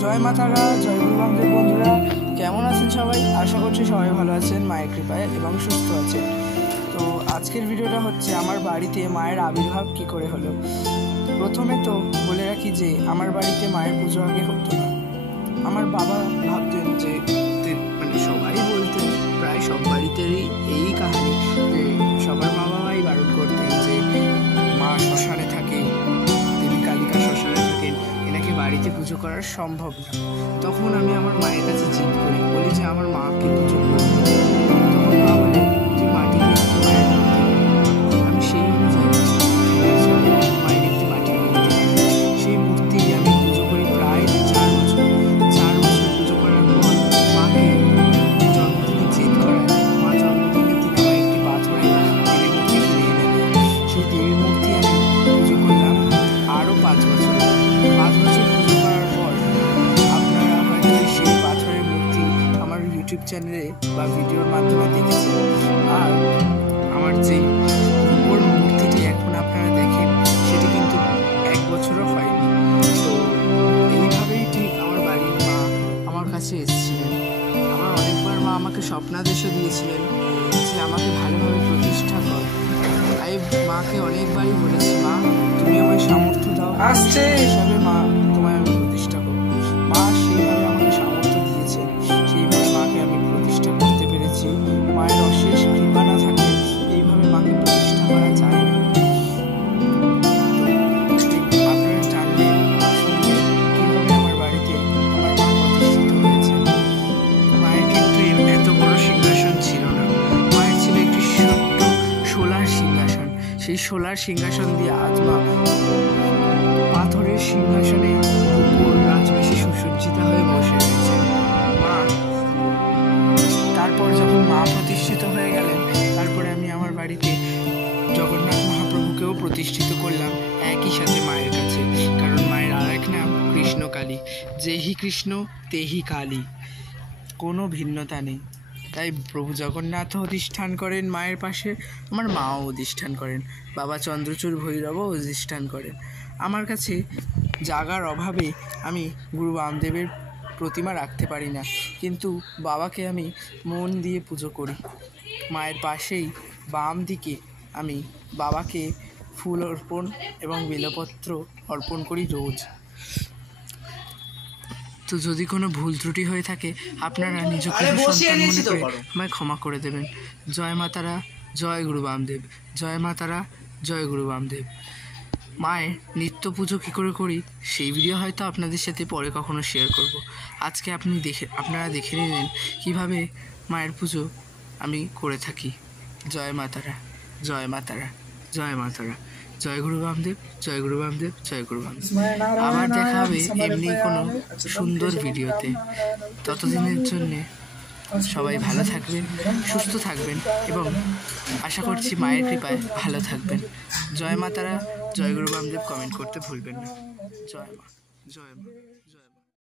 জয় মা তারা, জয় গুরু বামদেব। বন্ধুরা কেমন আছেন সবাই? আশা করছি সবাই ভালো আছেন, মায়ের কৃপায় এবং সুস্থ আছেন। তো আজকের ভিডিওটা হচ্ছে আমার বাড়িতে মায়ের আবির্ভাব কি করে হলো। প্রথমে তো বলে রাখি যে আমার বাড়িতে মায়ের পুজো আগে হতো না। আমার বাবা ভাবতেন যে মানে সবাই বলতেন, প্রায় সব বাড়িতেই এই কাহিনী যে সবার মা বাবাই বারণ করতেন যে মা শ্মশানে থাকে, দেবী কালিকা শ্মশানে থাকেন, এনাকে বাড়িতে পুজো করা সম্ভব না। তখন আমি আমার মায়ের কাছে জিদ করি, বলি যে আমার মাকে পুজো করবো। তখন মা বলে তুই মাটিকে একটু মায়ের মূর্তি বানা। আমি সেই অনুযায়ী মায়ের একটি মাটির মূর্তি বানাই। সেই মূর্তি আমি পুজো করি প্রায় 4 বছর। 4 বছর পুজো করার পর মাকে জন্মদিনে জেদ করায়। মা জন্মদিনের দিন আমার একটি পাথরে দেবী মূর্তি কিনে এনে দেয়। সেই দেবী মূর্তি আমি পুজো করলাম আরও 5 বছর। 5 বছর পুজো করার পর আপনারা হয়তো সেই পাথরের মূর্তি আমার ইউটিউব চ্যানেলে বা ভিডিওর মাধ্যমে দেখেছেন। আর আমার যে রূপোর মূর্তিটি এখন আপনারা দেখেন সেটি কিন্তু 1 বছরও হয়নি। তো এইভাবেই ঠিক আমার বাড়ির মা আমার কাছে এসেছিলেন। আমার অনেকবার মা আমাকে স্বপ্নাদেশও দিয়েছিলেন যে আমাকে ভালোভাবে প্রতিষ্ঠা কর। আমি মাকে অনেকবারই বলেছি, মা তুমি আমায় সামর্থ্য দাও, আসছে হিসাবে মা তোমায় আমি প্রতিষ্ঠা করব। মা সেইভাবে আমাকে সামর্থ্য দিয়েছেন, সেইভাবে মাকে আমি প্রতিষ্ঠা করতে পেরেছি। মায়ের অশেষ কৃপা না থাকলে এইভাবে মাকে প্রতিষ্ঠা করা যায় না। তো আপনারা জানলেন, শুনলেন কীভাবে আমার বাড়িতে আমার মা প্রতিষ্ঠিত হয়েছে। মায়ের কিন্তু এত বড় সিংহাসন ছিল না, মায়ের ছিল একটি ছোট্ট সোলার সিংহাসন। সেই সোলার সিংহাসন দিয়ে আজ মা পাথরের সিংহাসনে উপর রাজবেশে সুসজ্জিত হয়ে বসে রয়েছে। মা তারপর যখন মা প্রতিষ্ঠিত হয়ে গেলেন, তারপরে আমি আমার বাড়িতে জগন্নাথ মহাপ্রভুকেও প্রতিষ্ঠিত করলাম একই সাথে মায়ের কাছে। কারণ মায়ের আরেক নাম কৃষ্ণকালী, যেহি কৃষ্ণ তেহি কালী, কোনো ভিন্নতা নেই। তাই প্রভু জগন্নাথও অধিষ্ঠান করেন মায়ের পাশে, আমার মাও অধিষ্ঠান করেন, বাবা চন্দ্রচূড় ভৈরবও অধিষ্ঠান করেন। আমার কাছে জাগার অভাবে আমি গুরু বামদেবের প্রতিমা রাখতে পারি না, কিন্তু বাবাকে আমি মন দিয়ে পুজো করি। মায়ের পাশেই বাম দিকে আমি বাবাকে ফুল অর্পণ এবং বেলপত্র অর্পণ করি রোজ। তো যদি কোনো ভুল ত্রুটি হয়ে থাকে আপনারা নিজকে সন্তান মনে করে আমায় ক্ষমা করে দেবেন। জয় মা তারা, জয় গুরু বামদেব। জয় মা তারা, জয় গুরু বামদেব। মায়ের নিত্য পুজো কী করে করি সেই ভিডিও হয়তো আপনাদের সাথে পরে কখনো শেয়ার করব। আজকে আপনারা দেখে নিলেন কীভাবে মায়ের পুজো আমি করে থাকি। জয় মা তারা, জয় মা তারা, জয় মা তারা, জয় গুরু বামদেব, জয় গুরু বামদেব, জয় গুরু বামদেব। আবার দেখা হবে এমনি কোনো সুন্দর ভিডিওতে। ততদিনের জন্যে সবাই ভালো থাকবেন, সুস্থ থাকবেন এবং আশা করছি মায়ের কৃপায় ভালো থাকবেন। জয় মা তারা, জয় গুরু বামদেব কমেন্ট করতে ভুলবেন না। জয় মা, জয় মা।